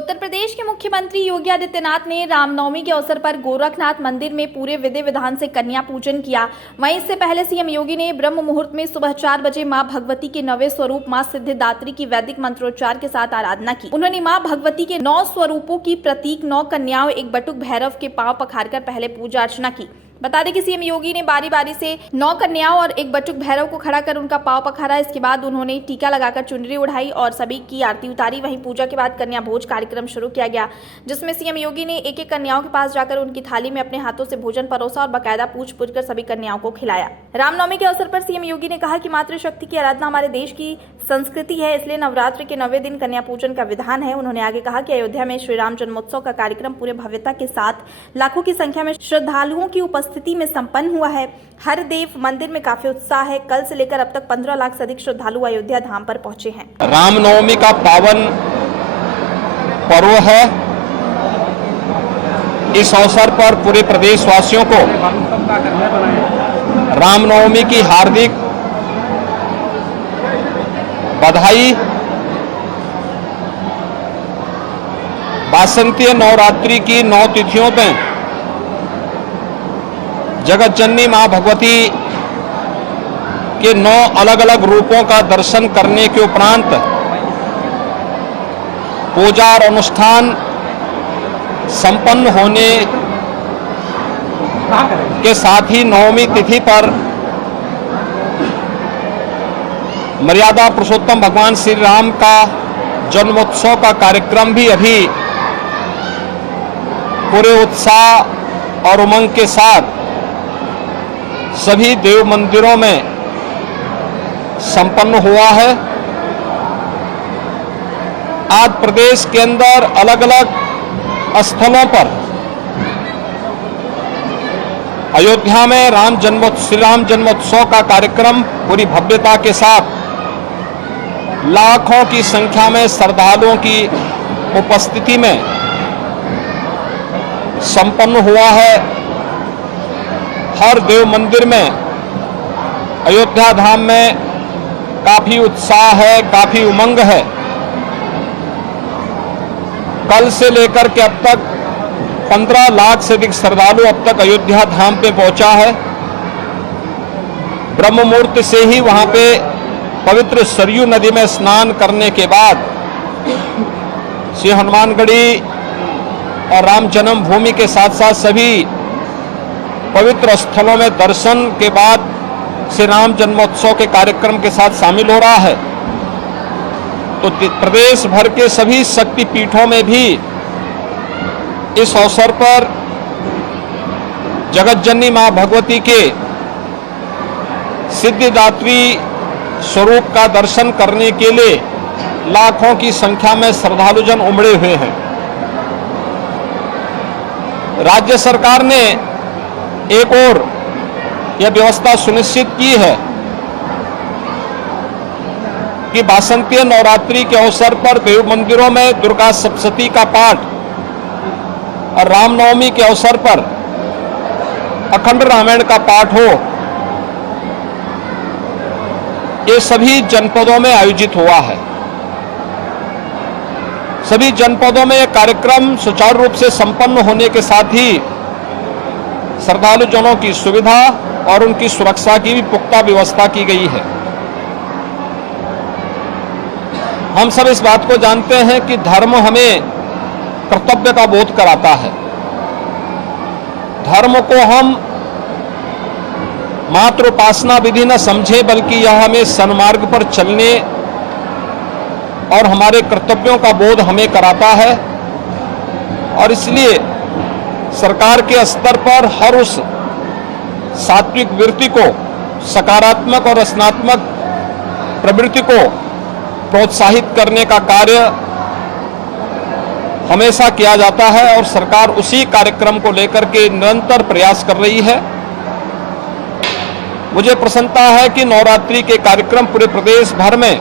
उत्तर प्रदेश के मुख्यमंत्री योगी आदित्यनाथ ने रामनवमी के अवसर पर गोरखनाथ मंदिर में पूरे विधि विधान से कन्या पूजन किया। वहीं इससे पहले सीएम योगी ने ब्रह्म मुहूर्त में सुबह 4 बजे मां भगवती के 9वें स्वरूप मां सिद्धिदात्री की वैदिक मंत्रोच्चार के साथ आराधना की। उन्होंने मां भगवती के 9 स्वरूपों की प्रतीक 9 कन्याओं, एक बटुक भैरव के पांव पखारकर पहले पूजा अर्चना की। बता दें कि सीएम योगी ने बारी बारी से 9 कन्याओं और एक बटुक भैरव को खड़ा कर उनका पांव पखारा। इसके बाद उन्होंने टीका लगाकर चुनरी उड़ाई और सभी की आरती उतारी। वहीं पूजा के बाद कन्या भोज कार्यक्रम शुरू किया गया, जिसमें सीएम योगी ने एक एक कन्याओं के पास जाकर उनकी थाली में अपने हाथों से भोजन परोसा और बाकायदा पूछ कर सभी कन्याओं को खिलाया। रामनवमी के अवसर पर सीएम योगी ने कहा कि मातृशक्ति की आराधना हमारे देश की संस्कृति है, इसलिए नवरात्र के 9वें दिन कन्या पूजन का विधान है। उन्होंने आगे कहा कि अयोध्या में श्री राम जन्मोत्सव का कार्यक्रम पूरे भव्यता के साथ लाखों की संख्या में श्रद्धालुओं की उपस्थिति में संपन्न हुआ है। हर देव मंदिर में काफी उत्साह है। कल से लेकर अब तक 15 लाख से अधिक श्रद्धालु अयोध्या धाम पर पहुंचे हैं। रामनवमी का पावन पर्व है। इस अवसर पर पूरे प्रदेशवासियों को रामनवमी की हार्दिक बधाई। वासंतीय नवरात्रि की 9 तिथियों में जगत जननी मां भगवती के 9 अलग अलग रूपों का दर्शन करने के उपरांत पूजा और अनुष्ठान संपन्न होने के साथ ही नवमी तिथि पर मर्यादा पुरुषोत्तम भगवान श्री राम का जन्मोत्सव का कार्यक्रम भी अभी पूरे उत्साह और उमंग के साथ सभी देव मंदिरों में संपन्न हुआ है। आज प्रदेश के अंदर अलग अलग स्थलों पर अयोध्या में श्री राम जन्मोत्सव का कार्यक्रम पूरी भव्यता के साथ लाखों की संख्या में श्रद्धालुओं की उपस्थिति में संपन्न हुआ है। हर देव मंदिर में अयोध्या धाम में काफी उत्साह है, काफी उमंग है। कल से लेकर के अब तक 15 लाख से अधिक श्रद्धालु अब तक अयोध्या धाम पे पहुंचा है। ब्रह्म मुहूर्त से ही वहां पे पवित्र सरयू नदी में स्नान करने के बाद श्री हनुमानगढ़ी और राम जन्मभूमि के साथ साथ सभी पवित्र स्थलों में दर्शन के बाद श्री राम जन्मोत्सव के कार्यक्रम के साथ शामिल हो रहा है। तो प्रदेश भर के सभी शक्ति पीठों में भी इस अवसर पर जगत जननी मां भगवती के सिद्धिदात्री स्वरूप का दर्शन करने के लिए लाखों की संख्या में श्रद्धालुजन उमड़े हुए हैं। राज्य सरकार ने एक और यह व्यवस्था सुनिश्चित की है कि वासंतीय नवरात्रि के अवसर पर देव मंदिरों में दुर्गा सप्तशती का पाठ और रामनवमी के अवसर पर अखंड रामायण का पाठ हो। ये सभी जनपदों में आयोजित हुआ है। सभी जनपदों में यह कार्यक्रम सुचारू रूप से संपन्न होने के साथ ही श्रद्धालु जनों की सुविधा और उनकी सुरक्षा की भी पुख्ता व्यवस्था की गई है। हम सब इस बात को जानते हैं कि धर्म हमें कर्तव्य का बोध कराता है। धर्म को हम मात्र उपासना विधि न समझे, बल्कि यह हमें सन्मार्ग पर चलने और हमारे कर्तव्यों का बोध हमें कराता है। और इसलिए सरकार के स्तर पर हर उस सात्विक वृत्ति को, सकारात्मक और रचनात्मक प्रवृत्ति को प्रोत्साहित करने का कार्य हमेशा किया जाता है और सरकार उसी कार्यक्रम को लेकर के निरंतर प्रयास कर रही है। मुझे प्रसन्नता है कि नवरात्रि के कार्यक्रम पूरे प्रदेश भर में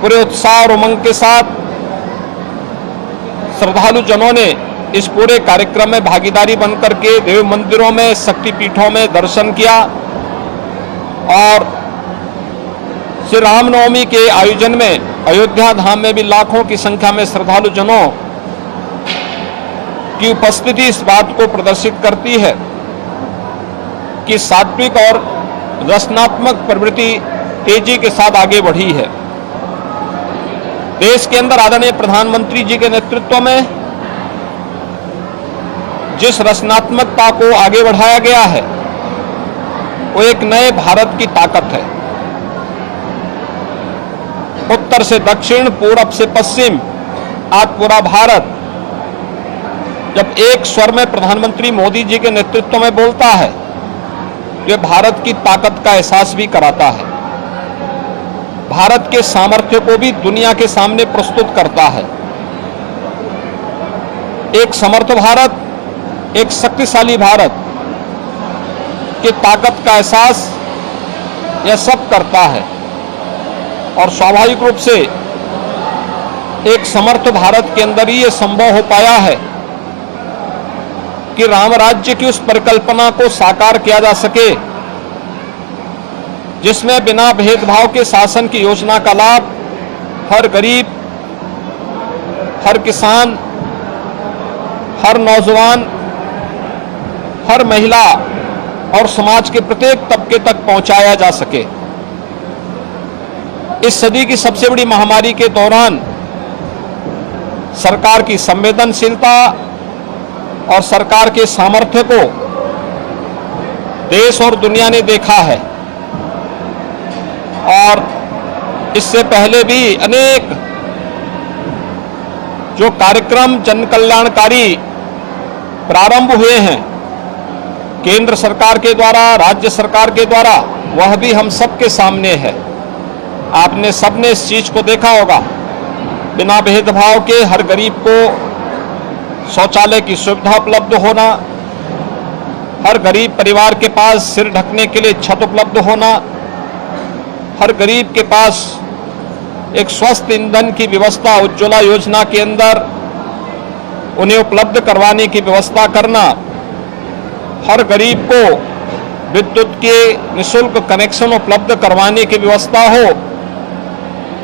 पूरे उत्साह और उमंग के साथ श्रद्धालु जनों ने इस पूरे कार्यक्रम में भागीदारी बनकर के देव मंदिरों में, शक्तिपीठों में दर्शन किया और श्री रामनवमी के आयोजन में अयोध्या धाम में भी लाखों की संख्या में श्रद्धालु जनों की उपस्थिति इस बात को प्रदर्शित करती है कि सात्विक और रचनात्मक प्रवृत्ति तेजी के साथ आगे बढ़ी है। देश के अंदर आदरणीय प्रधानमंत्री जी के नेतृत्व में जिस रचनात्मकता को आगे बढ़ाया गया है वो एक नए भारत की ताकत है। उत्तर से दक्षिण, पूरब से पश्चिम, आज पूरा भारत जब एक स्वर में प्रधानमंत्री मोदी जी के नेतृत्व में बोलता है ये भारत की ताकत का एहसास भी कराता है, भारत के सामर्थ्य को भी दुनिया के सामने प्रस्तुत करता है। एक समर्थ भारत, एक शक्तिशाली भारत की ताकत का एहसास यह सब करता है और स्वाभाविक रूप से एक समर्थ भारत के अंदर ही यह संभव हो पाया है कि राम राज्य की उस परिकल्पना को साकार किया जा सके जिसमें बिना भेदभाव के शासन की योजना का लाभ हर गरीब, हर किसान, हर नौजवान, हर महिला और समाज के प्रत्येक तबके तक पहुंचाया जा सके। इस सदी की सबसे बड़ी महामारी के दौरान सरकार की संवेदनशीलता और सरकार के सामर्थ्य को देश और दुनिया ने देखा है और इससे पहले भी अनेक जो कार्यक्रम जन कल्याणकारी प्रारंभ हुए हैं केंद्र सरकार के द्वारा, राज्य सरकार के द्वारा, वह भी हम सबके सामने है। आपने सबने इस चीज को देखा होगा, बिना भेदभाव के हर गरीब को शौचालय की सुविधा उपलब्ध होना, हर गरीब परिवार के पास सिर ढकने के लिए छत उपलब्ध होना, हर गरीब के पास एक स्वस्थ ईंधन की व्यवस्था उज्ज्वला योजना के अंदर उन्हें उपलब्ध करवाने की व्यवस्था करना, हर गरीब को विद्युत के निःशुल्क कनेक्शन उपलब्ध करवाने की व्यवस्था हो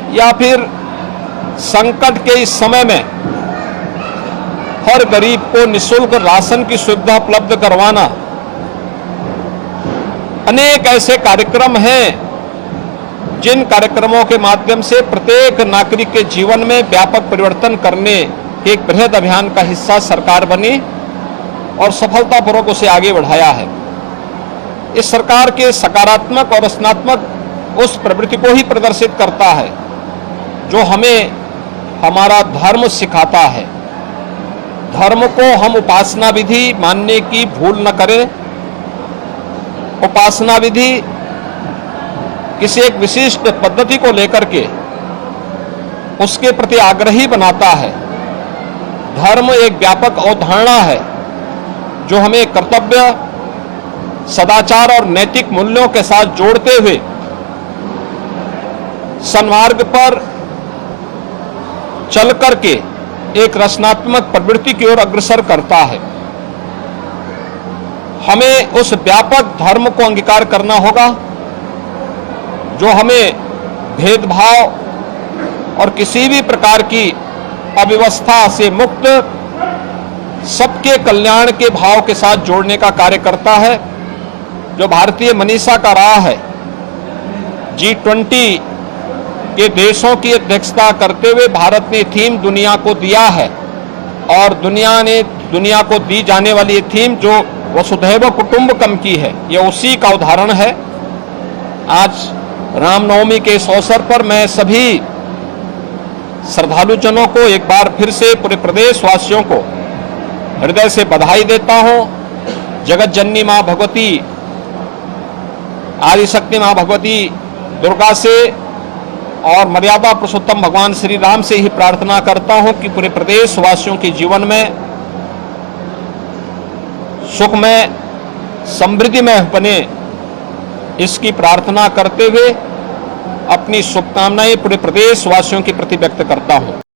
या फिर संकट के इस समय में हर गरीब को निःशुल्क राशन की सुविधा उपलब्ध करवाना, अनेक ऐसे कार्यक्रम हैं जिन कार्यक्रमों के माध्यम से प्रत्येक नागरिक के जीवन में व्यापक परिवर्तन करने के एक बृहद अभियान का हिस्सा सरकार बनी और सफलतापूर्वक उसे आगे बढ़ाया है। इस सरकार के सकारात्मक और रचनात्मक उस प्रवृत्ति को ही प्रदर्शित करता है जो हमें हमारा धर्म सिखाता है। धर्म को हम उपासना विधि मानने की भूल न करें। उपासना विधि किसी एक विशिष्ट पद्धति को लेकर के उसके प्रति आग्रही बनाता है। धर्म एक व्यापक अवधारणा है जो हमें कर्तव्य, सदाचार और नैतिक मूल्यों के साथ जोड़ते हुए सन्मार्ग पर चल करके एक रचनात्मक प्रवृत्ति की ओर अग्रसर करता है। हमें उस व्यापक धर्म को अंगीकार करना होगा जो हमें भेदभाव और किसी भी प्रकार की अव्यवस्था से मुक्त सबके कल्याण के भाव के साथ जोड़ने का कार्य करता है। जो भारतीय मनीषा का रहा है, G20 के देशों की अध्यक्षता करते हुए भारत ने थीम दुनिया को दिया है और दुनिया ने दुनिया को दी जाने वाली ये थीम जो वसुधैव कुटुंबकम की है, यह उसी का उदाहरण है। आज रामनवमी के इस अवसर पर मैं सभी श्रद्धालु जनों को एक बार फिर से पूरे प्रदेश वासियों को हृदय से बधाई देता हूं। जगत जननी मां भगवती, आदिशक्ति मां भगवती दुर्गा से और मर्यादा पुरुषोत्तम भगवान श्री राम से ही प्रार्थना करता हूं कि पूरे प्रदेश वासियों के जीवन में सुखमय, समृद्धिमय बने, इसकी प्रार्थना करते हुए अपनी शुभकामनाएं पूरे प्रदेश वासियों के प्रति व्यक्त करता हूं।